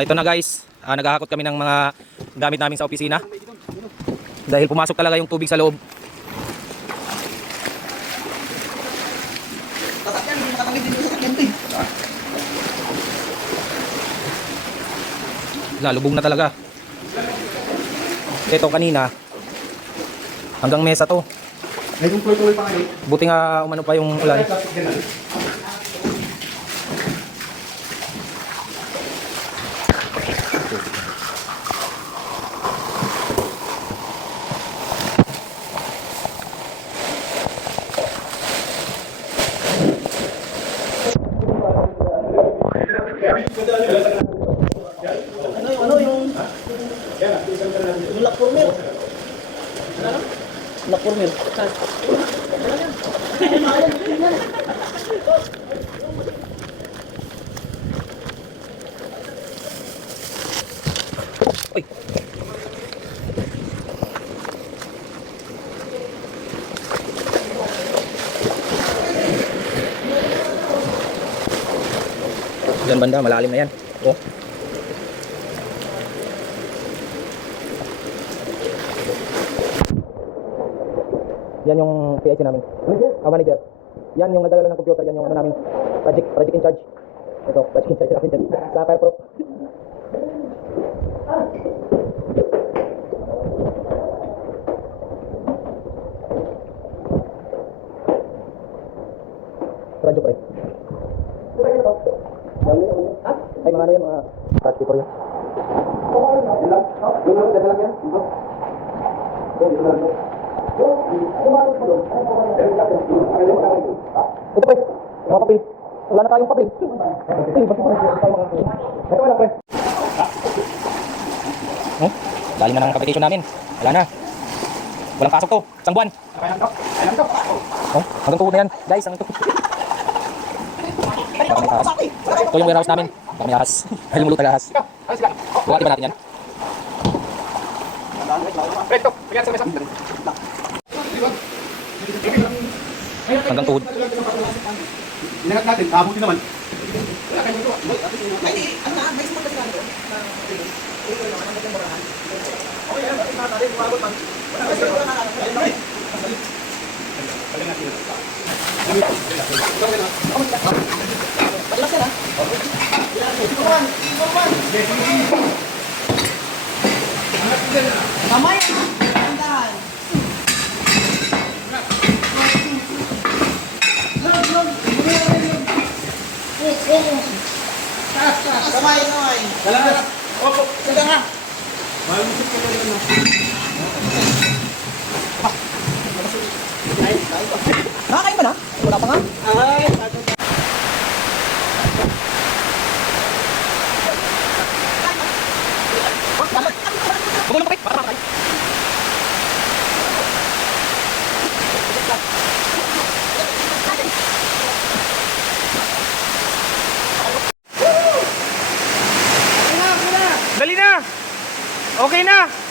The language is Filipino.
Ito na guys, naghahakot kami ng mga gamit namin sa opisina. Dahil pumasok talaga yung tubig sa loob. Lalubog na talaga. Ito kanina, hanggang mesa to. Buti nga umano pa yung ulan. Ano yung lakpormil? Lakpormil. Uy. Diyan banda, malalim na yan. Oh. Yan yung PIC namin. Manager. Yan yung nagdala ng computer, yan yung ano namin. Project in charge. Ito, project in charge namin dyan. Sa Fireproof. Radyo pre. Ay mga ano yan, mga touch paper yan. Ito pre, mga papel. Wala na tayong papel. Ito lang pre. Lalim na ng application namin. Wala na. Walang pasok to. Isang buwan. Hanggang tuhod na yan. Guys, hanggang tuhod. Ito yung warehouse namin. Baka may ahas. Ay, lumulot na ahas. Buhati ba natin yan? Hanggang tuhod. Inangat natin, kabuti naman. Mamaya, andahan. Kamay. Dala. Opo. Sige nga. Malusot ka na rin. Nakakain ba na? Wala pa nga? Ay, Pagulong pa pre. Baka dali na! Okay na!